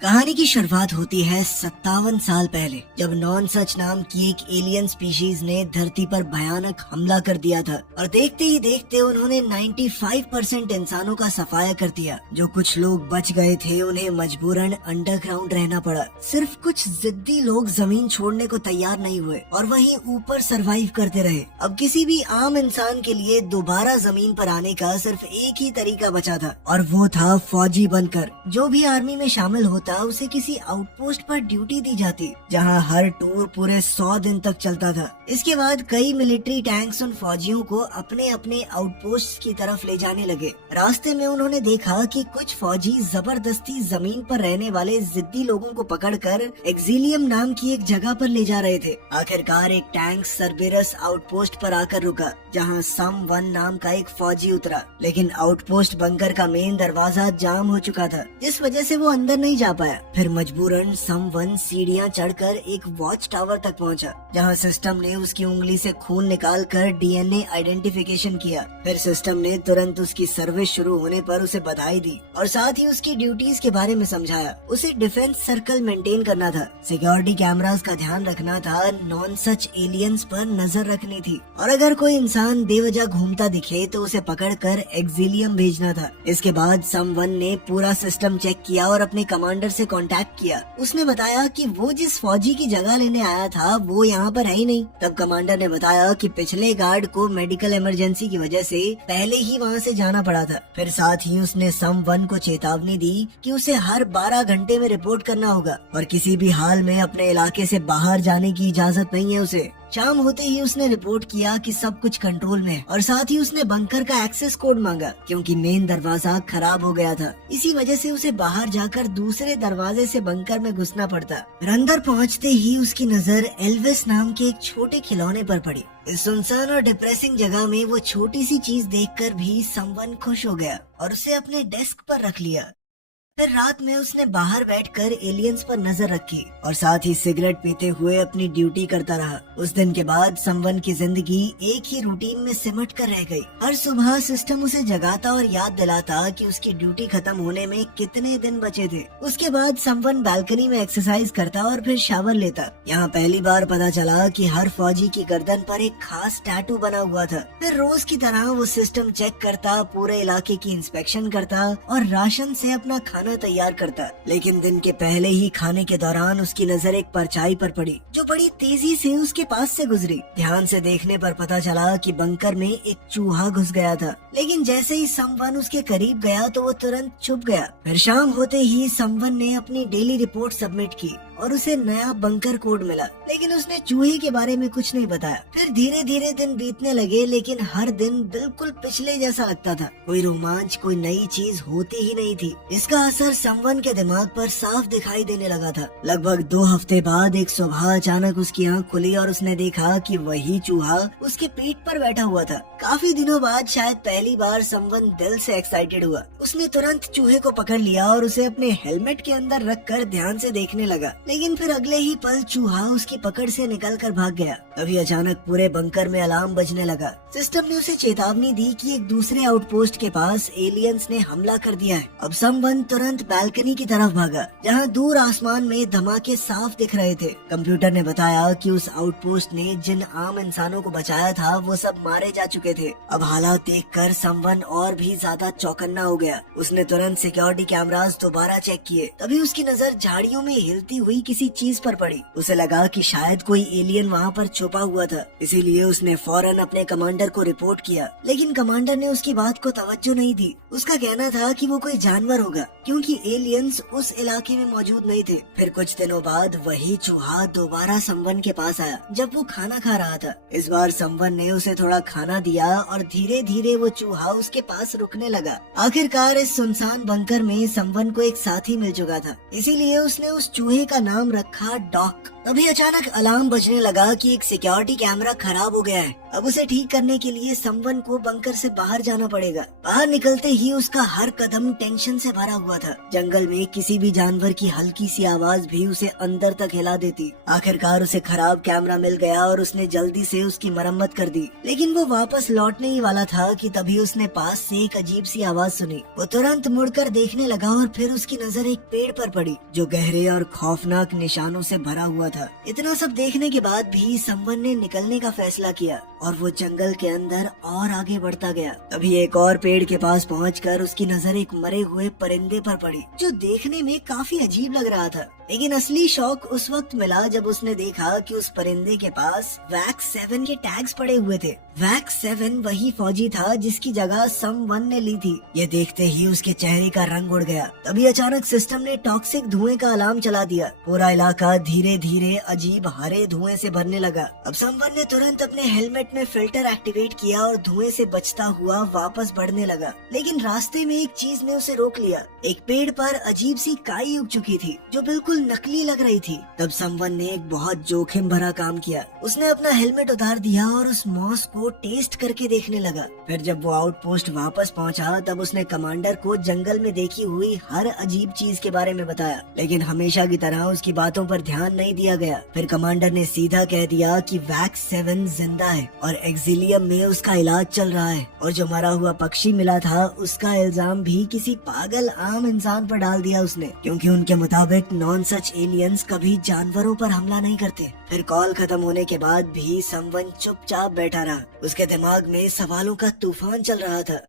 कहानी की शुरुआत होती है 57 साल पहले, जब नॉन सच नाम की एक एलियन स्पीशीज ने धरती पर भयानक हमला कर दिया था और देखते ही देखते उन्होंने 95% इंसानों का सफाया कर दिया। जो कुछ लोग बच गए थे उन्हें मजबूरन अंडरग्राउंड रहना पड़ा। सिर्फ कुछ जिद्दी लोग जमीन छोड़ने को तैयार नहीं हुए और वहीं ऊपर सरवाइव करते रहे। अब किसी भी आम इंसान के लिए दोबारा जमीन पर आने का सिर्फ एक ही तरीका बचा था और वो था फौजी बनकर। जो भी आर्मी में शामिल होता उसे किसी आउटपोस्ट पर ड्यूटी दी जाती, जहां हर टूर पूरे 100 दिन तक चलता था। इसके बाद कई मिलिट्री टैंक्स उन फौजियों को अपने अपने आउटपोस्ट की तरफ ले जाने लगे। रास्ते में उन्होंने देखा कि कुछ फौजी जबरदस्ती जमीन पर रहने वाले जिद्दी लोगों को पकड़कर एक्सिलियम नाम की एक जगह पर ले जा रहे थे। आखिरकार एक टैंक सरबेरस आउटपोस्ट पर आकर रुका, जहां सम वन नाम का एक फौजी उतरा, लेकिन आउटपोस्ट बंकर का मेन दरवाजा जाम हो चुका था, जिस वजह से वो अंदर नहीं जा पाया। फिर मजबूरन सम वन सीढ़ियां चढ़कर एक वॉच टावर तक पहुंचा, जहां सिस्टम ने उसकी उंगली से खून निकालकर डीएनए आइडेंटिफिकेशन किया। फिर सिस्टम ने तुरंत उसकी सर्विस शुरू होने पर उसे बधाई दी और साथ ही उसकी ड्यूटीज के बारे में समझाया। उसे डिफेंस सर्कल मेंटेन करना था, सिक्योरिटी कैमरास का ध्यान रखना था, नॉन सच एलियंस पर नजर रखनी थी और अगर कोई इंसान बेवजह घूमता दिखे तो उसे पकड़कर एक्सिलियम भेजना था। इसके बाद सम वन ने पूरा सिस्टम चेक किया और अपने कमांडर से कांटेक्ट किया। उसने बताया कि वो जिस फौजी की जगह लेने आया था वो यहाँ पर है ही नहीं। तब कमांडर ने बताया कि पिछले गार्ड को मेडिकल इमरजेंसी की वजह से पहले ही वहाँ से जाना पड़ा था। फिर साथ ही उसने सम वन को चेतावनी दी कि उसे हर 12 घंटे में रिपोर्ट करना होगा और किसी भी हाल में अपने इलाके से बाहर जाने की इजाजत नहीं है उसे। शाम होते ही उसने रिपोर्ट किया कि सब कुछ कंट्रोल में है और साथ ही उसने बंकर का एक्सेस कोड मांगा, क्योंकि मेन दरवाजा खराब हो गया था। इसी वजह से उसे बाहर जाकर दूसरे दरवाजे से बंकर में घुसना पड़ता। अंदर पहुंचते ही उसकी नजर एल्विस नाम के एक छोटे खिलौने पर पड़ी। इस सुनसान और डिप्रेसिंग जगह में वो छोटी सी चीज देखकर भी समवन खुश हो गया और उसे अपने डेस्क पर रख लिया। फिर रात में उसने बाहर बैठकर एलियंस पर नजर रखी और साथ ही सिगरेट पीते हुए अपनी ड्यूटी करता रहा। उस दिन के बाद समवन की जिंदगी एक ही रूटीन में सिमट कर रह गई। हर सुबह सिस्टम उसे जगाता और याद दिलाता कि उसकी ड्यूटी खत्म होने में कितने दिन बचे थे। उसके बाद समवन बालकनी में एक्सरसाइज करता और फिर शावर लेता। यहाँ पहली बार पता चला कि हर फौजी की गर्दन पर एक खास टैटू बना हुआ था। फिर रोज की तरह वो सिस्टम चेक करता, पूरे इलाके की इंस्पेक्शन करता और राशन से अपना खाना तैयार करता। लेकिन दिन के पहले ही खाने के दौरान उसकी नजर एक परछाई पर पड़ी, जो बड़ी तेजी से उसके पास से गुजरी। ध्यान से देखने पर पता चला कि बंकर में एक चूहा घुस गया था, लेकिन जैसे ही समवन उसके करीब गया तो वो तुरंत छुप गया। फिर शाम होते ही समवन ने अपनी डेली रिपोर्ट सबमिट की और उसे नया बंकर कोड मिला, लेकिन उसने चूहे के बारे में कुछ नहीं बताया। फिर धीरे धीरे दिन बीतने लगे, लेकिन हर दिन बिल्कुल पिछले जैसा लगता था। कोई रोमांच, कोई नई चीज होती ही नहीं थी। इसका असर समवन के दिमाग पर साफ दिखाई देने लगा था। लगभग 2 हफ्ते बाद एक सुबह अचानक उसकी आंख खुली और उसने देखा कि वही चूहा उसके पीठ पर बैठा हुआ था। काफी दिनों बाद शायद पहली बार समवन दिल से एक्साइटेड हुआ। उसने तुरंत चूहे को पकड़ लिया और उसे अपने हेलमेट के अंदर रखकर ध्यान से देखने लगा, लेकिन फिर अगले ही पल चूहा उसकी पकड़ से निकलकर भाग गया। तभी अचानक पूरे बंकर में अलार्म बजने लगा। सिस्टम ने उसे चेतावनी दी कि एक दूसरे आउटपोस्ट के पास एलियंस ने हमला कर दिया है। अब समवन तुरंत बालकनी की तरफ भागा, जहां दूर आसमान में धमाके साफ दिख रहे थे। कंप्यूटर ने बताया कि उस आउटपोस्ट ने जिन आम इंसानों को बचाया था वो सब मारे जा चुके थे। अब हालात देखकर समवन और भी ज्यादा चौकन्ना हो गया। उसने तुरंत सिक्योरिटी कैमरास दोबारा चेक किए। तभी उसकी नजर झाड़ियों में हिलती हुई किसी चीज पर पड़ी। उसे लगा कि शायद कोई एलियन वहाँ पर छुपा हुआ था, इसीलिए उसने फौरन अपने कमांडर को रिपोर्ट किया। लेकिन कमांडर ने उसकी बात को तवज्जो नहीं दी। उसका कहना था कि वो कोई जानवर होगा, क्योंकि एलियंस उस इलाके में मौजूद नहीं थे। फिर कुछ दिनों बाद वही चूहा दोबारा समवन के पास आया, जब वो खाना खा रहा था। इस बार समवन ने उसे थोड़ा खाना दिया और धीरे धीरे वो चूहा उसके पास रुकने लगा। आखिरकार इस सुनसान बंकर में समवन को एक साथी मिल चुका था, इसीलिए उसने उस चूहे का नाम रखा डॉक। तभी अचानक अलार्म बजने लगा कि एक सिक्योरिटी कैमरा खराब हो गया है। अब उसे ठीक करने के लिए समवन को बंकर से बाहर जाना पड़ेगा। बाहर निकलते ही उसका हर कदम टेंशन से भरा हुआ हुआ था। जंगल में किसी भी जानवर की हल्की सी आवाज भी उसे अंदर तक हिला देती। आखिरकार उसे खराब कैमरा मिल गया और उसने जल्दी से उसकी मरम्मत कर दी, लेकिन वो वापस लौटने ही वाला था कि तभी उसने पास से एक अजीब सी आवाज सुनी। वो तुरंत मुड़कर देखने लगा और फिर उसकी नजर एक पेड़ पर पड़ी जो गहरे और खौफनाक निशानों से भरा हुआ था। इतना सब देखने के बाद भी समवन ने निकलने का फैसला किया और वो जंगल के अंदर और आगे बढ़ता गया। तभी एक और पेड़ के पास पहुंचकर उसकी नजर एक मरे हुए परिंदे पर पड़ी जो देखने में काफी अजीब लग रहा था। लेकिन असली शौक उस वक्त मिला जब उसने देखा कि उस परिंदे के पास वैक्स 7 के टैग्स पड़े हुए थे। वैक्स 7 वही फौजी था जिसकी जगह समवन ने ली थी। ये देखते ही उसके चेहरे का रंग उड़ गया। तभी अचानक सिस्टम ने टॉक्सिक धुएं का अलार्म चला दिया। पूरा इलाका धीरे धीरे अजीब हरे धुएं से भरने लगा। अब समवन ने तुरंत अपने हेलमेट में फिल्टर एक्टिवेट किया और धुएं से बचता हुआ वापस बढ़ने लगा। लेकिन रास्ते में एक चीज ने उसे रोक लिया। एक पेड़ पर अजीब सी काई उग चुकी थी जो बिल्कुल नकली लग रही थी। तब समवन ने एक बहुत जोखिम भरा काम किया। उसने अपना हेलमेट उतार दिया और उस मॉस को टेस्ट करके देखने लगा। फिर जब वो आउटपोस्ट वापस पहुंचा तब उसने कमांडर को जंगल में देखी हुई हर अजीब चीज के बारे में बताया, लेकिन हमेशा की तरह उसकी बातों पर ध्यान नहीं दिया गया। फिर कमांडर ने सीधा कह दिया कि वैक्स 7 जिंदा है और एक्सिलियम में उसका इलाज चल रहा है, और जो मरा हुआ पक्षी मिला था उसका इल्जाम भी किसी पागल आम इंसान पर डाल दिया उसने, क्योंकि उनके मुताबिक नॉन सच एलियंस कभी जानवरों पर हमला नहीं करते। फिर कॉल खत्म होने के बाद भी समवन चुपचाप बैठा रहा। उसके दिमाग में सवालों का तूफान चल रहा था।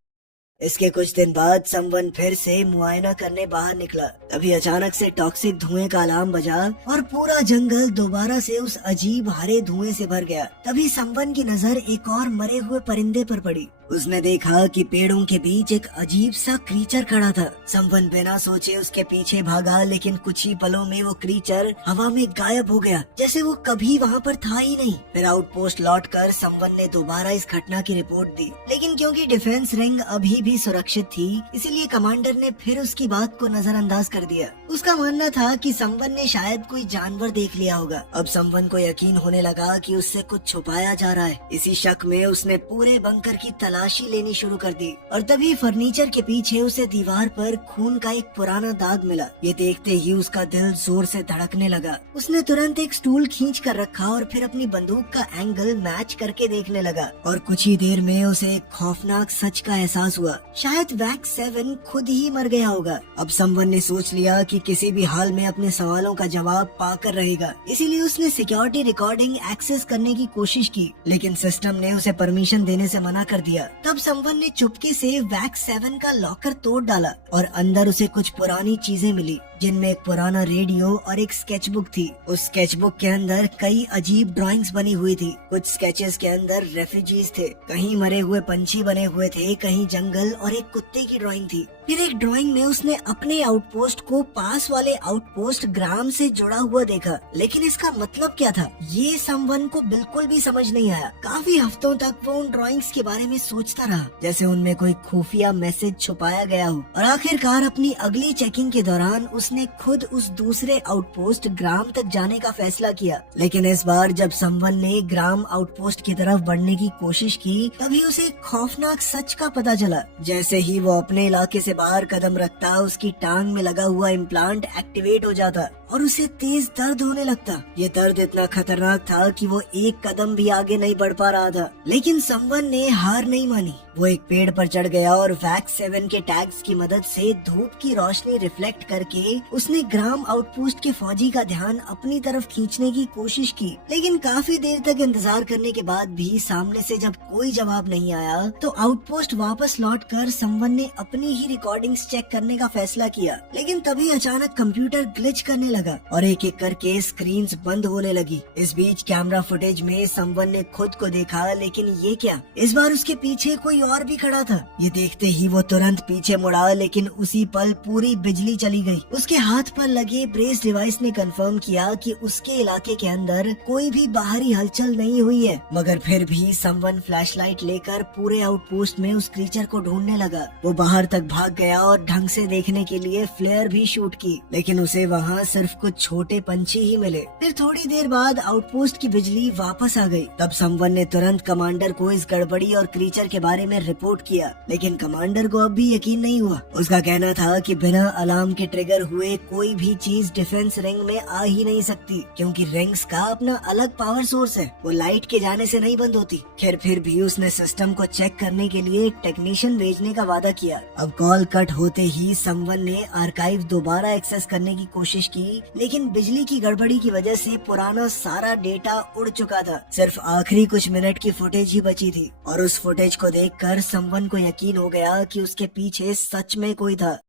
इसके कुछ दिन बाद समवन फिर से मुआयना करने बाहर निकला। तभी अचानक से टॉक्सिक धुएं का अलार्म बजा और पूरा जंगल दोबारा से उस अजीब हरे धुएं से भर गया। तभी समवन की नजर एक और मरे हुए परिंदे पर पड़ी। उसने देखा कि पेड़ों के बीच एक अजीब सा क्रीचर खड़ा था। समवन बिना सोचे उसके पीछे भागा, लेकिन कुछ ही पलों में वो क्रीचर हवा में गायब हो गया, जैसे वो कभी वहाँ पर था ही नहीं। फिर आउटपोस्ट लौटकर समवन ने दोबारा इस घटना की रिपोर्ट दी, लेकिन क्योंकि डिफेंस रिंग अभी भी सुरक्षित थी, इसलिए कमांडर ने फिर उसकी बात को नजरअंदाज कर दिया। उसका मानना था कि समवन ने शायद कोई जानवर देख लिया होगा। अब समवन को यकीन होने लगा कि उससे कुछ छुपाया जा रहा है। इसी शक में उसने पूरे बंकर की तलाशी लेनी शुरू कर दी, और तभी फर्नीचर के पीछे उसे दीवार पर खून का एक पुराना दाग मिला। ये देखते ही उसका दिल जोर से धड़कने लगा। उसने तुरंत एक स्टूल खींच कर रखा और फिर अपनी बंदूक का एंगल मैच करके देखने लगा, और कुछ ही देर में उसे एक खौफनाक सच का एहसास हुआ। शायद वैक्स 7 खुद ही मर गया होगा। अब समवन ने सोच लिया कि किसी भी हाल में अपने सवालों का जवाब पाकर रहेगा, इसीलिए उसने सिक्योरिटी रिकॉर्डिंग एक्सेस करने की कोशिश की, लेकिन सिस्टम ने उसे परमिशन देने से मना कर दिया। तब समवन ने चुपके से वैक्स 7 का लॉकर तोड़ डाला और अंदर उसे कुछ पुरानी चीजें मिली, जिनमें एक पुराना रेडियो और एक स्केचबुक थी। उस स्केचबुक के अंदर कई अजीब ड्राइंग्स बनी हुई थी। कुछ स्केचेस के अंदर रेफ्यूजीज थे, कहीं मरे हुए पंछी बने हुए थे, कहीं जंगल और एक कुत्ते की ड्राइंग थी। फिर एक ड्राइंग में उसने अपने आउटपोस्ट को पास वाले आउटपोस्ट ग्राम से जुड़ा हुआ देखा, लेकिन इसका मतलब क्या था ये समवन को बिल्कुल भी समझ नहीं आया। काफी हफ्तों तक वो उन ड्राइंग्स के बारे में सोचता रहा, जैसे उनमें कोई खुफिया मैसेज छुपाया गया हो। और आखिरकार अपनी अगली चेकिंग के दौरान उसने खुद उस दूसरे आउटपोस्ट ग्राम तक जाने का फैसला किया। लेकिन इस बार जब समवन ने ग्राम आउटपोस्ट की तरफ बढ़ने की कोशिश की, तभी उसे एक खौफनाक सच का पता चला। जैसे ही वो अपने इलाके से बाहर कदम रखता, उसकी टांग में लगा हुआ इम्प्लांट एक्टिवेट हो जाता और उसे तेज दर्द होने लगता। ये दर्द इतना खतरनाक था कि वो एक कदम भी आगे नहीं बढ़ पा रहा था। लेकिन समवन ने हार नहीं मानी। वो एक पेड़ पर चढ़ गया और वैक्स 7 के टैग्स की मदद से धूप की रोशनी रिफ्लेक्ट करके उसने ग्राम आउटपोस्ट के फौजी का ध्यान अपनी तरफ खींचने की कोशिश की। लेकिन काफी देर तक इंतजार करने के बाद भी सामने से जब कोई जवाब नहीं आया, तो आउटपोस्ट वापस लौटकर समवन ने अपनी ही रिकॉर्डिंग्स चेक करने का फैसला किया। लेकिन तभी अचानक कंप्यूटर ग्लिच करने लगा और एक एक करके स्क्रीन्स बंद होने लगी। इस बीच कैमरा फुटेज में समवन ने खुद को देखा, लेकिन ये क्या, इस बार उसके पीछे कोई और भी खड़ा था। ये देखते ही वो तुरंत पीछे मुड़ा, लेकिन उसी पल पूरी बिजली चली गई। उसके हाथ पर लगे ब्रेस डिवाइस ने कंफर्म किया कि उसके इलाके के अंदर कोई भी बाहरी हलचल नहीं हुई है। मगर फिर भी समवन फ्लैशलाइट लेकर पूरे आउटपोस्ट में उस क्रीचर को ढूंढने लगा। वो बाहर तक भाग गया और ढंग से देखने के लिए फ्लेयर भी शूट की, लेकिन उसे वहाँ सिर्फ सिर्फ कुछ छोटे पंछी ही मिले। फिर थोड़ी देर बाद आउटपोस्ट की बिजली वापस आ गई। तब समवन ने तुरंत कमांडर को इस गड़बड़ी और क्रीचर के बारे में रिपोर्ट किया, लेकिन कमांडर को अब भी यकीन नहीं हुआ। उसका कहना था कि बिना अलार्म के ट्रिगर हुए कोई भी चीज डिफेंस रिंग में आ ही नहीं सकती, क्योंकि रिंग्स का अपना अलग पावर सोर्स है, वो लाइट के जाने से नहीं बंद होती। खैर फिर भी उसने सिस्टम को चेक करने के लिए एक टेक्नीशियन भेजने का वादा किया। अब कॉल कट होते ही समवन ने आर्काइव दोबारा एक्सेस करने की कोशिश की, लेकिन बिजली की गड़बड़ी की वजह से पुराना सारा डेटा उड़ चुका था। सिर्फ आखिरी कुछ मिनट की फुटेज ही बची थी, और उस फुटेज को देखकर समवन को यकीन हो गया कि उसके पीछे सच में कोई था।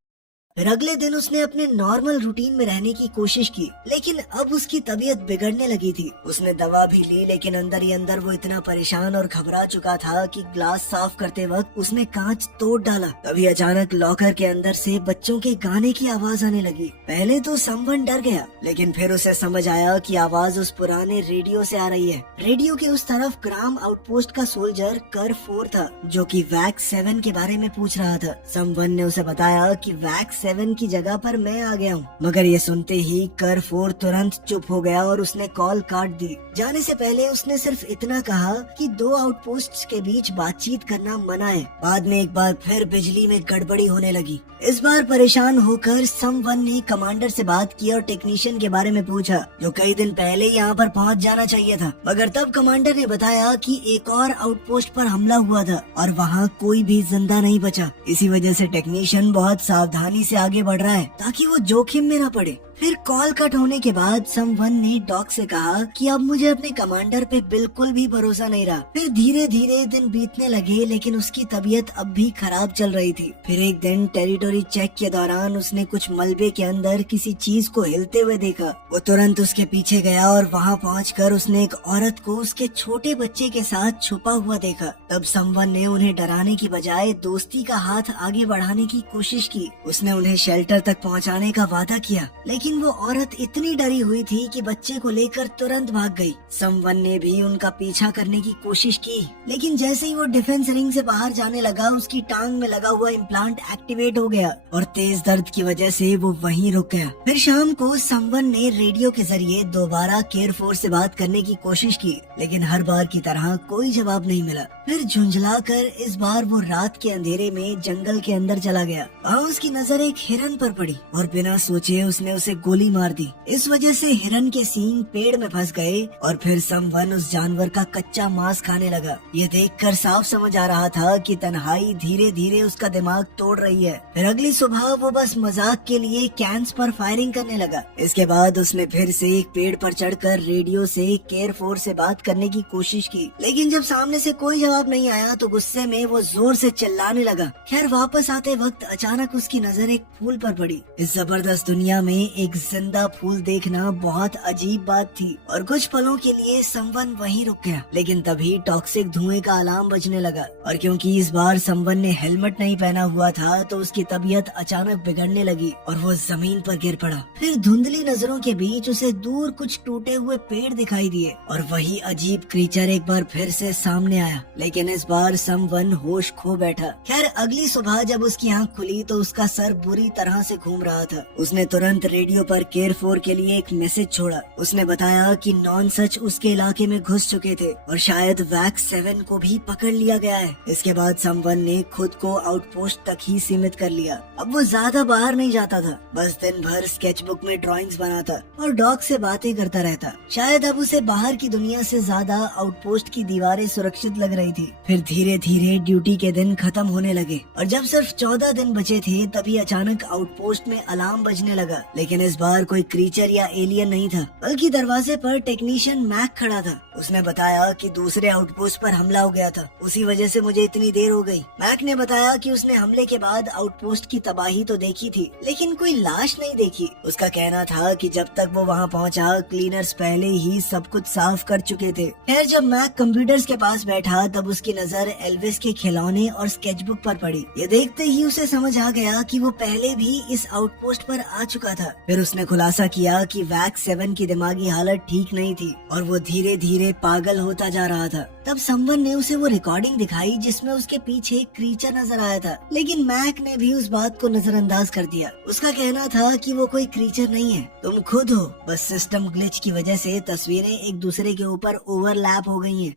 फिर अगले दिन उसने अपने नॉर्मल रूटीन में रहने की कोशिश की, लेकिन अब उसकी तबीयत बिगड़ने लगी थी। उसने दवा भी ली, लेकिन अंदर ही अंदर वो इतना परेशान और घबरा चुका था कि ग्लास साफ करते वक्त उसने कांच तोड़ डाला। तभी अचानक लॉकर के अंदर से बच्चों के गाने की आवाज आने लगी। पहले तो समवन डर गया, लेकिन फिर उसे समझ आया कि आवाज उस पुराने रेडियो से आ रही है। रेडियो के उस तरफ ग्राम आउटपोस्ट का सोल्जर कर 4 था, जो कि वैक्स 7 के बारे में पूछ रहा था। समवन ने उसे बताया कि वैक्स 7 की जगह पर मैं आ गया हूँ, मगर ये सुनते ही कर 4 तुरंत चुप हो गया और उसने कॉल काट दी। जाने से पहले उसने सिर्फ इतना कहा कि 2 आउटपोस्ट्स के बीच बातचीत करना मना है। बाद में एक बार फिर बिजली में गड़बड़ी होने लगी। इस बार परेशान होकर समवन ने कमांडर से बात की और टेक्नीशियन के बारे में पूछा, जो कई दिन पहले यहाँ पर पहुँच जाना चाहिए था। मगर तब कमांडर ने बताया कि एक और आउटपोस्ट पर हमला हुआ था और वहाँ कोई भी जिंदा नहीं बचा। इसी वजह से टेक्नीशियन बहुत सावधानी से आगे बढ़ रहा है ताकि वो जोखिम में न पड़े। फिर कॉल कट होने के बाद समवन ने डॉक से कहा कि अब मुझे अपने कमांडर पे बिल्कुल भी भरोसा नहीं रहा। फिर धीरे धीरे दिन बीतने लगे, लेकिन उसकी तबीयत अब भी खराब चल रही थी। फिर एक दिन टेरिटोरी चेक के दौरान उसने कुछ मलबे के अंदर किसी चीज को हिलते हुए देखा। वो तुरंत उसके पीछे गया और वहाँ पहुंचकर उसने एक औरत को उसके छोटे बच्चे के साथ छुपा हुआ देखा। तब समवन ने उन्हें डराने की बजाय दोस्ती का हाथ आगे बढ़ाने की कोशिश की। उसने उन्हें शेल्टर तक पहुँचाने का वादा किया, लेकिन वो औरत इतनी डरी हुई थी कि बच्चे को लेकर तुरंत भाग गई। समवन ने भी उनका पीछा करने की कोशिश की, लेकिन जैसे ही वो डिफेंस रिंग से बाहर जाने लगा, उसकी टांग में लगा हुआ इम्प्लांट एक्टिवेट हो गया और तेज दर्द की वजह से वो वहीं रुक गया। फिर शाम को समवन ने रेडियो के जरिए दोबारा केयर 4 से बात करने की कोशिश की, लेकिन हर बार की तरह कोई जवाब नहीं मिला। फिर झुंझलाकर इस बार वो रात के अंधेरे में जंगल के अंदर चला गया। वहाँ उसकी नजर एक हिरन पर पड़ी और बिना सोचे उसने उसे गोली मार दी। इस वजह से हिरन के सींग पेड़ में फंस गए और फिर समवन उस जानवर का कच्चा मांस खाने लगा। ये देखकर साफ समझ आ रहा था कि तन्हाई धीरे धीरे उसका दिमाग तोड़ रही है। फिर अगली सुबह वो बस मजाक के लिए कैंस पर फायरिंग करने लगा। इसके बाद उसने फिर से एक पेड़ पर चढ़कर रेडियो से केयर 4 से बात करने की कोशिश की, लेकिन जब सामने से कोई जवाब नहीं आया तो गुस्से में वो जोर से चिल्लाने लगा। खैर वापस आते वक्त अचानक उसकी नजर एक फूल पर पड़ी। इस जबरदस्त दुनिया में एक जिंदा फूल देखना बहुत अजीब बात थी और कुछ पलों के लिए समवन वहीं रुक गया। लेकिन तभी टॉक्सिक धुएं का अलार्म बजने लगा और क्योंकि इस बार समवन ने हेलमेट नहीं पहना हुआ था तो उसकी तबीयत अचानक बिगड़ने लगी और वो जमीन पर गिर पड़ा। फिर धुंधली नजरों के बीच उसे दूर कुछ टूटे हुए पेड़ दिखाई दिए और वही अजीब क्रीचर एक बार फिर से सामने आया, लेकिन इस बार समवन होश खो बैठा। खैर अगली सुबह जब उसकी आंख खुली तो उसका सर बुरी तरह से घूम रहा था। उसने तुरंत रेडियो पर केयर 4 के लिए एक मैसेज छोड़ा। उसने बताया कि नॉन सच उसके इलाके में घुस चुके थे और शायद वैक्स 7 को भी पकड़ लिया गया है। इसके बाद समवन ने खुद को आउटपोस्ट तक ही सीमित कर लिया। अब वो ज्यादा बाहर नहीं जाता था, बस दिन भर स्केचबुक में ड्राइंग्स बनाता और डॉग से बातें करता रहता। शायद अब उसे बाहर की दुनिया से ज्यादा आउटपोस्ट की दीवारें सुरक्षित लग रही थी। फिर धीरे धीरे ड्यूटी के दिन खत्म होने लगे और जब सिर्फ 14 दिन बचे थे तभी अचानक आउटपोस्ट में अलार्म बजने लगा। लेकिन इस बार कोई क्रीचर या एलियन नहीं था, बल्कि दरवाजे पर टेक्नीशियन मैक खड़ा था। उसने बताया कि दूसरे आउटपोस्ट पर हमला हो गया था, उसी वजह से मुझे इतनी देर हो गई। मैक ने बताया कि उसने हमले के बाद आउटपोस्ट की तबाही तो देखी थी, लेकिन कोई लाश नहीं देखी। उसका कहना था कि जब तक वो वहाँ पहुँचा क्लीनर्स पहले ही सब कुछ साफ कर चुके थे। खैर जब मैक कंप्यूटर्स के पास बैठा तब उसकी नजर एल्विस के खिलौने और स्केचबुक पर पड़ी। ये देखते ही उसे समझ आ गया कि वो पहले भी इस आउटपोस्ट पर आ चुका था। फिर उसने खुलासा किया कि वैक्स 7 की दिमागी हालत ठीक नहीं थी और वो धीरे धीरे पागल होता जा रहा था। तब समवन ने उसे वो रिकॉर्डिंग दिखाई जिसमें उसके पीछे एक क्रीचर नजर आया था, लेकिन मैक ने भी उस बात को नजरअंदाज कर दिया। उसका कहना था कि वो कोई क्रीचर नहीं है, तुम खुद हो, बस सिस्टम ग्लिच की वजह से तस्वीरें एक दूसरे के ऊपर ओवरलैप हो गई हैं।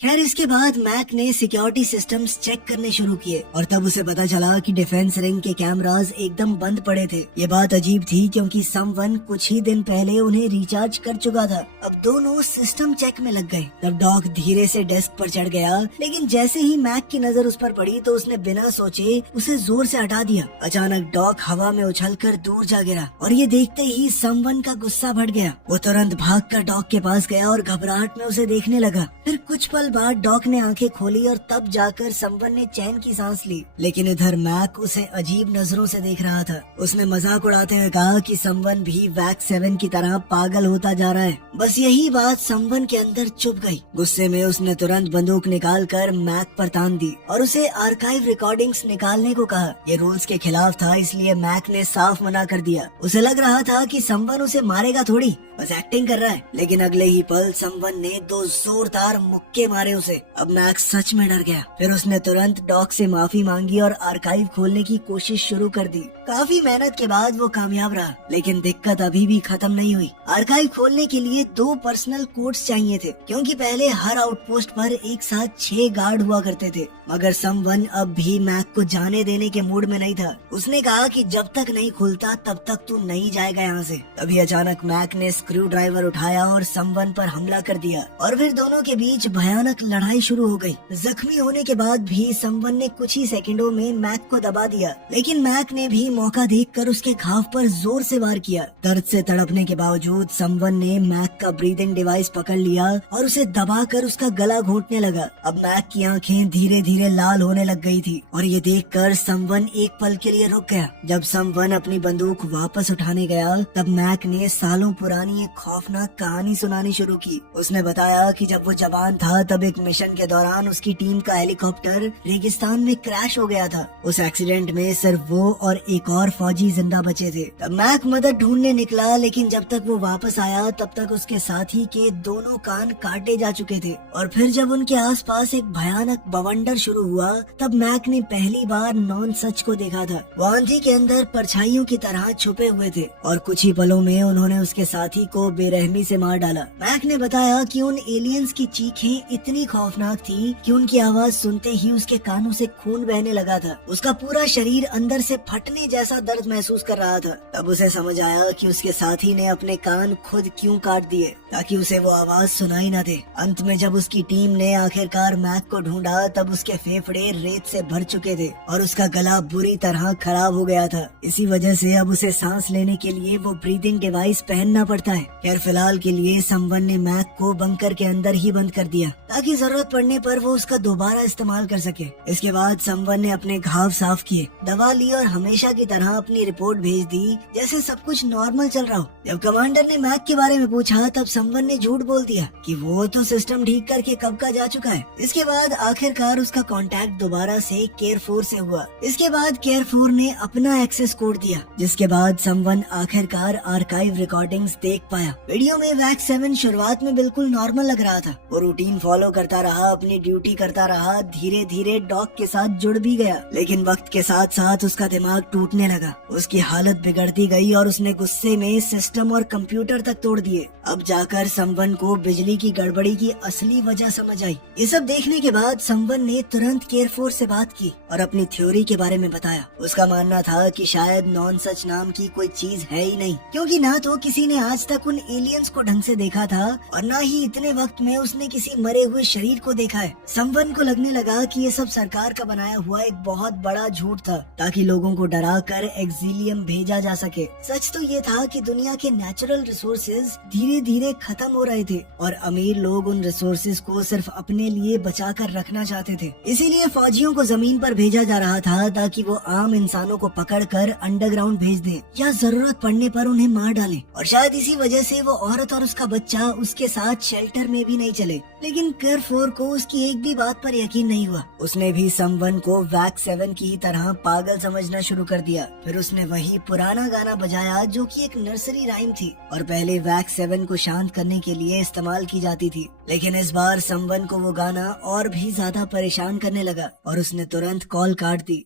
खैर इसके बाद मैक ने सिक्योरिटी सिस्टम्स चेक करने शुरू किए और तब उसे पता चला कि डिफेंस रिंग के कैमरास एकदम बंद पड़े थे। ये बात अजीब थी क्योंकि समवन कुछ ही दिन पहले उन्हें रिचार्ज कर चुका था। अब दोनों सिस्टम चेक में लग गए। तब डॉक धीरे से डेस्क पर चढ़ गया, लेकिन जैसे ही मैक की नजर उस पर पड़ी तो उसने बिना सोचे उसे जोर से हटा दिया। अचानक डॉक हवा में उछलकर दूर जा गिरा और ये देखते ही समवन का गुस्सा बढ़ गया। वो तुरंत भागकर डॉक के पास गया और घबराहट में उसे देखने लगा। फिर कुछ पल बाद डॉक ने आंखें खोली और तब जाकर समवन ने चैन की सांस ली, लेकिन इधर मैक उसे अजीब नजरों से देख रहा था। उसने मजाक उड़ाते हुए कहा कि समवन भी वैक्स 7 की तरह पागल होता जा रहा है। बस यही बात समवन के अंदर चुभ गई। गुस्से में उसने तुरंत बंदूक निकालकर मैक पर तान दी और उसे आर्काइव रिकॉर्डिंग्स निकालने को कहा। ये रूल्स के खिलाफ था, इसलिए मैक ने साफ मना कर दिया। उसे लग रहा था कि समवन उसे मारेगा थोड़ी, बस एक्टिंग कर रहा है। लेकिन अगले ही पल समवन ने 2 जोरदार मुक्के मारे उसे। अब मैक्स सच में डर गया। फिर उसने तुरंत डॉक से माफी मांगी और आर्काइव खोलने की कोशिश शुरू कर दी। काफी मेहनत के बाद वो कामयाब रहा, लेकिन दिक्कत अभी भी खत्म नहीं हुई। आर्काइव खोलने के लिए 2 पर्सनल कोड्स चाहिए थे, क्योंकि पहले हर आउटपोस्ट पर एक साथ 6 गार्ड हुआ करते थे। मगर समवन अब भी मैक को जाने देने के मूड में नहीं था। उसने कहा कि जब तक नहीं खुलता तब तक तू नहीं जाएगा यहाँ से। तभी अचानक मैक ने स्क्रू ड्राइवर उठाया और समवन पर हमला कर दिया और फिर दोनों के बीच भयानक लड़ाई शुरू हो गई। जख्मी होने के बाद भी समवन ने कुछ ही सेकंडों में मैक को दबा दिया, लेकिन मैक ने भी मौका देखकर उसके घाव पर जोर से वार किया। दर्द से तड़पने के बावजूद समवन ने मैक का ब्रीदिंग डिवाइस पकड़ लिया और उसे दबाकर उसका गला घोंटने लगा। अब मैक की आंखें धीरे धीरे लाल होने लग गई थी और ये देखकर समवन एक पल के लिए रुक गया। जब समवन अपनी बंदूक वापस उठाने गया तब मैक ने सालों पुरानी एक खौफनाक कहानी सुनानी शुरू की। उसने बताया कि जब वो जवान था तब एक मिशन के दौरान उसकी टीम का हेलीकॉप्टर रेगिस्तान में क्रैश हो गया था। उस एक्सीडेंट में सिर्फ वो और एक और फौजी जिंदा बचे थे। तब मैक मदद ढूंढने निकला, लेकिन जब तक वो वापस आया तब तक उसके साथी के दोनों कान काटे जा चुके थे। और फिर जब उनके आसपास एक भयानक बवंडर शुरू हुआ तब मैक ने पहली बार नॉन सच को देखा था। वो आंधी के अंदर परछाइयों की तरह छुपे हुए थे और कुछ ही पलों में उन्होंने उसके साथी को बेरहमी से मार डाला। मैक ने बताया कि उन एलियंस की चीखें इतनी खौफनाक थी कि उनकी आवाज सुनते ही उसके कानों से खून बहने लगा था। उसका पूरा शरीर अंदर से फटने जैसा दर्द महसूस कर रहा था। तब उसे समझ आया कि उसके साथी ने अपने कान खुद क्यों काट दिए, ताकि उसे वो आवाज सुनाई न दे। अंत में जब उसकी टीम ने आखिरकार मैक को ढूंढा तब उसके फेफड़े रेत से भर चुके थे और उसका गला बुरी तरह खराब हो गया था। इसी वजह से अब उसे सांस लेने के लिए वो ब्रीदिंग डिवाइस पहनना पड़ता है। खैर फिलहाल के लिए समवन ने मैक को बंकर के अंदर ही बंद कर दिया ताकि जरूरत पड़ने पर वो उसका दोबारा इस्तेमाल कर सके। इसके बाद समवन ने अपने घाव साफ किए, दवा ली और हमेशा की तरह अपनी रिपोर्ट भेज दी जैसे सब कुछ नॉर्मल चल रहा हो। जब कमांडर ने मैक के बारे में पूछा तब समवन ने झूठ बोल दिया कि वो तो सिस्टम ठीक करके कब का जा चुका है। इसके बाद आखिरकार उसका कांटेक्ट दोबारा से केयर 4 से हुआ। इसके बाद केयर 4 ने अपना एक्सेस कोड दिया, जिसके बाद समवन आखिरकार आर्काइव रिकॉर्डिंग्स देख पाया। वीडियो में वैक्स 7 शुरुआत में बिल्कुल नॉर्मल लग रहा था। वो रूटीन फॉलो करता रहा, अपनी ड्यूटी करता रहा, धीरे धीरे डॉक के साथ जुड़ भी गया। लेकिन वक्त के साथ साथ उसका दिमाग टूटने लगा, उसकी हालत बिगड़ती गई और उसने गुस्से में सिस्टम और कंप्यूटर तक तोड़ दिए। अब जाकर समवन को बिजली की गड़बड़ी की असली वजह समझ आई। ये सब देखने के बाद समवन ने तुरंत केयर 4 से बात की और अपनी थ्योरी के बारे में बताया। उसका मानना था कि शायद नॉन सच नाम की कोई चीज है ही नहीं, क्योंकि ना तो किसी ने आज तक उन एलियंस को ढंग से देखा था और ना ही इतने वक्त में उसने किसी मरे हुए शरीर को देखा है। समवन को लगने लगा कि ये सब सरकार का बनाया हुआ एक बहुत बड़ा झूठ था, ताकि लोगों को डरा कर एक्सिलियम भेजा जा सके। सच तो ये था कि दुनिया के नेचुरल रिसोर्सेज धीरे धीरे खत्म हो रहे थे और अमीर लोग उन रिसोर्सेज को सिर्फ अपने लिए बचा कर रखना चाहते थे। इसीलिए फौजियों को जमीन पर भेजा जा रहा था ताकि वो आम इंसानों को पकड़कर अंडरग्राउंड भेज दें या जरूरत पड़ने पर उन्हें मार डालें। और शायद इसी वजह से वो औरत और उसका बच्चा उसके साथ शेल्टर में भी नहीं चले। लेकिन केयर 4 को उसकी एक भी बात पर यकीन नहीं हुआ। उसने भी समवन को वैक्स 7 की ही तरह पागल समझना शुरू कर दिया। दिया। फिर उसने वही पुराना गाना बजाया जो कि एक नर्सरी राइम थी और पहले वैक्स 7 को शांत करने के लिए इस्तेमाल की जाती थी। लेकिन इस बार समवन को वो गाना और भी ज्यादा परेशान करने लगा और उसने तुरंत कॉल काट दी।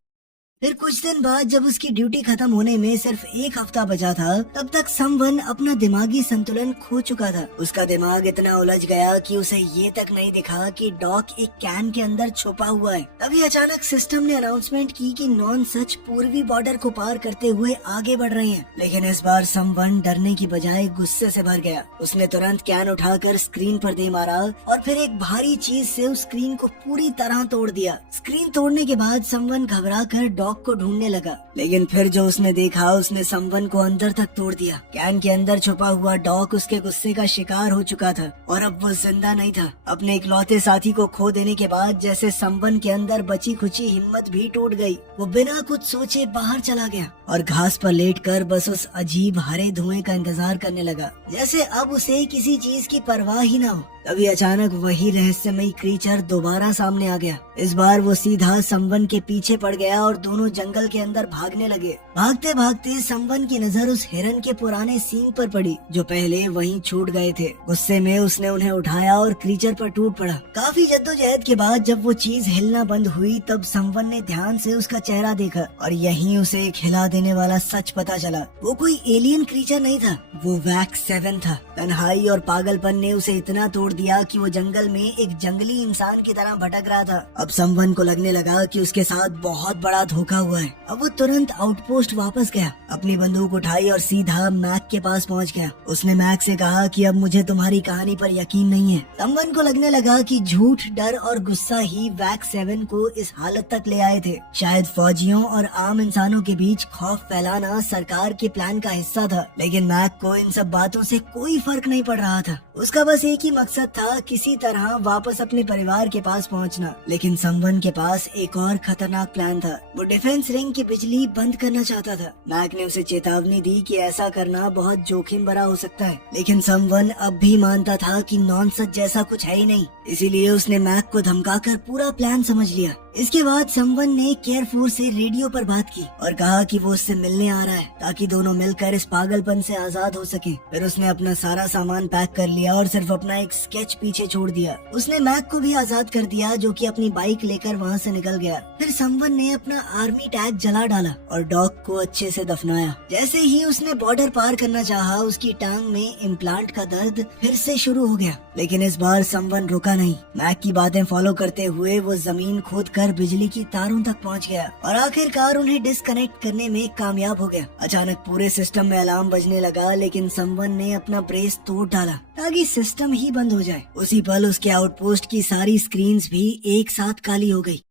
फिर कुछ दिन बाद जब उसकी ड्यूटी खत्म होने में सिर्फ एक हफ्ता बचा था, तब तक समवन अपना दिमागी संतुलन खो चुका था। उसका दिमाग इतना उलझ गया कि उसे ये तक नहीं दिखा कि डॉक एक कैन के अंदर छुपा हुआ है। तभी अचानक सिस्टम ने अनाउंसमेंट की कि नॉन सच पूर्वी बॉर्डर को पार करते हुए आगे बढ़ रहे हैं। लेकिन इस बार समवन डरने की बजाय गुस्से से भर गया। उसने तुरंत कैन उठाकर स्क्रीन पर दे मारा और फिर एक भारी चीज से उस स्क्रीन को पूरी तरह तोड़ दिया। स्क्रीन तोड़ने के बाद समवन घबरा कर डॉक को ढूंढने लगा, लेकिन फिर जो उसने देखा उसने समवन को अंदर तक तोड़ दिया। कैन के अंदर छुपा हुआ डॉक उसके गुस्से का शिकार हो चुका था और अब वो जिंदा नहीं था। अपने इकलौते साथी को खो देने के बाद जैसे समवन के अंदर बची खुची हिम्मत भी टूट गई। वो बिना कुछ सोचे बाहर चला गया और घास पर लेटकर बस उस अजीब हरे धुएं का इंतजार करने लगा, जैसे अब उसे किसी चीज की परवाह ही ना हो। तभी अचानक वही रहस्यमयी क्रीचर दोबारा सामने आ गया। इस बार वो सीधा समवन के पीछे पड़ गया और दोनों जंगल के अंदर भागने लगे। भागते भागते समवन की नजर उस हिरन के पुराने सींग पर पड़ी जो पहले वहीं छूट गए थे। गुस्से में उसने उन्हें उठाया और क्रीचर पर टूट पड़ा। काफी जद्दोजहद के बाद जब वो चीज हिलना बंद हुई तब समवन ने ध्यान से उसका चेहरा देखा और यहीं उसे एक हिला देने वाला सच पता चला। वो कोई एलियन क्रीचर नहीं था, वो वैक्स 7 था। तन्हाई और पागलपन ने उसे इतना तोड़ दिया कि वो जंगल में एक जंगली इंसान की तरह भटक रहा था। अब समवन को लगने लगा कि उसके साथ बहुत बड़ा धोखा हुआ है। अब वो तुरंत आउटपोस्ट वापस गया, अपनी बंदूक उठाई और सीधा मैक के पास पहुंच गया। उसने मैक से कहा कि अब मुझे तुम्हारी कहानी पर यकीन नहीं है। समवन को लगने लगा कि झूठ, डर और गुस्सा ही वैक्स 7 को इस हालत तक ले आए थे। शायद फौजियों और आम इंसानों के बीच खौफ फैलाना सरकार के प्लान का हिस्सा था, लेकिन मैक को इन सब बातों से कोई फर्क नहीं पड़ रहा था। उसका बस एक ही मकसद था, किसी तरह वापस अपने परिवार के पास पहुंचना। लेकिन समवन के पास एक और खतरनाक प्लान था। वो डिफेंस रिंग की बिजली बंद करना चाहता था। मैक ने उसे चेतावनी दी कि ऐसा करना बहुत जोखिम भरा हो सकता है, लेकिन समवन अब भी मानता था कि नॉनसेंस जैसा कुछ है ही नहीं। इसीलिए उसने मैक को धमकाकर पूरा प्लान समझ लिया। इसके बाद समवन ने केयरफोर से रेडियो पर बात की और कहा कि वो उससे मिलने आ रहा है ताकि दोनों मिलकर इस पागलपन से आजाद हो सके। फिर उसने अपना सारा सामान पैक कर लिया और सिर्फ अपना एक स्केच पीछे छोड़ दिया। उसने मैक को भी आजाद कर दिया जो कि अपनी बाइक लेकर वहाँ से निकल गया। फिर समवन ने अपना आर्मी टैग जला डाला और डॉग को अच्छे से दफनाया। जैसे ही उसने बॉर्डर पार करना चाहा, उसकी टांग में इम्प्लांट का दर्द फिर से शुरू हो गया। लेकिन इस बार समवन रुका नहीं। मैक की बातें फॉलो करते हुए वो जमीन खोद कर बिजली की तारों तक पहुंच गया और आखिरकार उन्हें डिस्कनेक्ट करने में कामयाब हो गया। अचानक पूरे सिस्टम में अलार्म बजने लगा, लेकिन समवन ने अपना ब्रेस तोड़ डाला ताकि सिस्टम ही बंद हो जाए। उसी पल उसके आउटपोस्ट की सारी स्क्रीन्स भी एक साथ काली हो गई।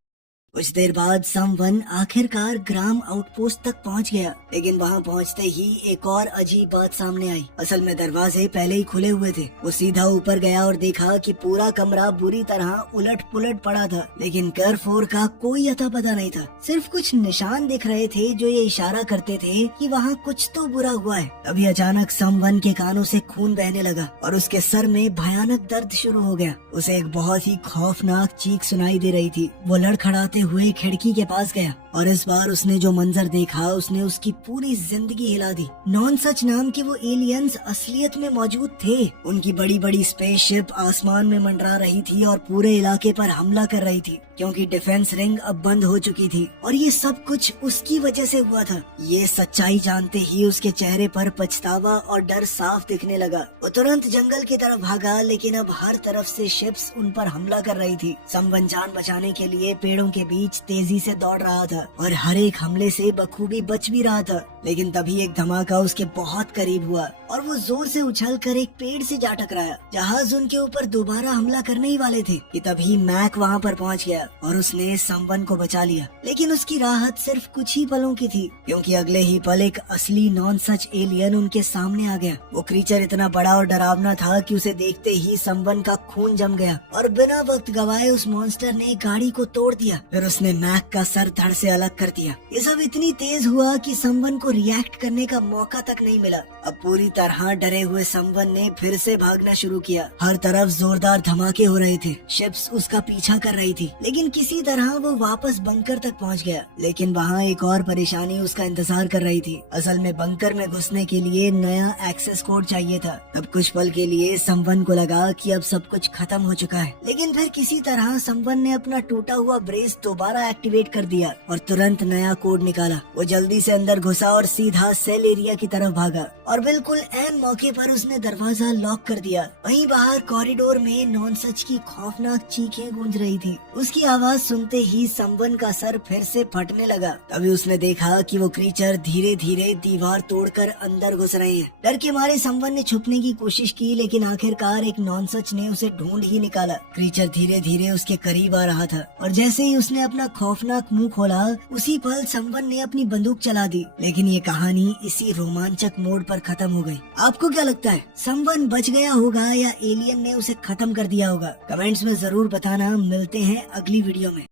कुछ देर बाद समवन आखिरकार ग्राम आउटपोस्ट तक पहुंच गया, लेकिन वहां पहुंचते ही एक और अजीब बात सामने आई। असल में दरवाजे पहले ही खुले हुए थे। वो सीधा ऊपर गया और देखा कि पूरा कमरा बुरी तरह उलट पुलट पड़ा था, लेकिन केयरफोर का कोई अता पता नहीं था। सिर्फ कुछ निशान दिख रहे थे जो ये इशारा करते थे कि वहाँ कुछ तो बुरा हुआ है। तभी अचानक समवन के कानों से खून बहने लगा और उसके सर में भयानक दर्द शुरू हो गया। उसे एक बहुत ही खौफनाक चीख सुनाई दे रही थी। वो लड़खड़ाते हुए खिड़की के पास गया और इस बार उसने जो मंजर देखा उसने उसकी पूरी जिंदगी हिला दी। नॉन सच नाम के वो एलियंस असलियत में मौजूद थे। उनकी बड़ी बड़ी स्पेसशिप आसमान में मंडरा रही थी और पूरे इलाके पर हमला कर रही थी, क्योंकि डिफेंस रिंग अब बंद हो चुकी थी और ये सब कुछ उसकी वजह से हुआ था। ये सच्चाई जानते ही उसके चेहरे पर पछतावा और डर साफ दिखने लगा। वो तुरंत जंगल की तरफ भागा, लेकिन अब हर तरफ से शिप्स उन पर हमला कर रही थी। समवन जान बचाने के लिए पेड़ों के बीच तेजी से दौड़ रहा था और हर एक हमले से बखूबी बच भी रहा था। लेकिन तभी एक धमाका उसके बहुत करीब हुआ और वो जोर से उछलकर एक पेड़ से जा टकराया। जहाज उनके ऊपर दोबारा हमला करने ही वाले थे कि तभी मैक वहाँ पर पहुँच गया और उसने समवन को बचा लिया। लेकिन उसकी राहत सिर्फ कुछ ही पलों की थी, क्योंकि अगले ही पल एक असली नॉन सच एलियन उनके सामने आ गया। वो क्रीचर इतना बड़ा और डरावना था कि उसे देखते ही समवन का खून जम गया और बिना वक्त गवाए उस मॉन्स्टर ने गाड़ी को तोड़ दिया। फिर उसने मैक का सर धड़ से अलग कर दिया। ये सब इतनी तेज हुआ कि समवन को रिएक्ट करने का मौका तक नहीं मिला। अब पूरी तरह डरे हुए समवन ने फिर से भागना शुरू किया। हर तरफ जोरदार धमाके हो रहे थे, शिप्स उसका पीछा कर रही थी, लेकिन किसी तरह वो वापस बंकर तक पहुंच गया। लेकिन वहाँ एक और परेशानी उसका इंतजार कर रही थी। असल में बंकर में घुसने के लिए नया एक्सेस कोड चाहिए था। तब कुछ पल के लिए समवन को लगा कि अब सब कुछ खत्म हो चुका है, लेकिन फिर किसी तरह समवन ने अपना टूटा हुआ ब्रेस दोबारा एक्टिवेट कर दिया और तुरंत नया कोड निकाला। वो जल्दी से अंदर घुसा और सीधा सेल एरिया की तरफ भागा और बिल्कुल ऐन मौके पर उसने दरवाजा लॉक कर दिया। वहीं बाहर कॉरिडोर में नॉनसच की खौफनाक चीखें गूंज रही थी। उसकी आवाज सुनते ही समवन का सर फिर से फटने लगा। तभी उसने देखा कि वो क्रीचर धीरे धीरे दीवार तोड़कर अंदर घुस रहे हैं। डर के मारे समवन ने छुपने की कोशिश की, लेकिन आखिरकार एक नॉनसच ने उसे ढूंढ ही निकाला। क्रीचर धीरे धीरे उसके करीब आ रहा था और जैसे ही उसने अपना खौफनाक मुंह खोला, उसी पल समवन ने अपनी बंदूक चला दी। लेकिन ये कहानी इसी रोमांचक मोड़ पर खत्म हो गई। आपको क्या लगता है, समवन बच गया होगा या एलियन ने उसे खत्म कर दिया होगा? कमेंट्स में जरूर बताना। मिलते हैं अगली वीडियो में।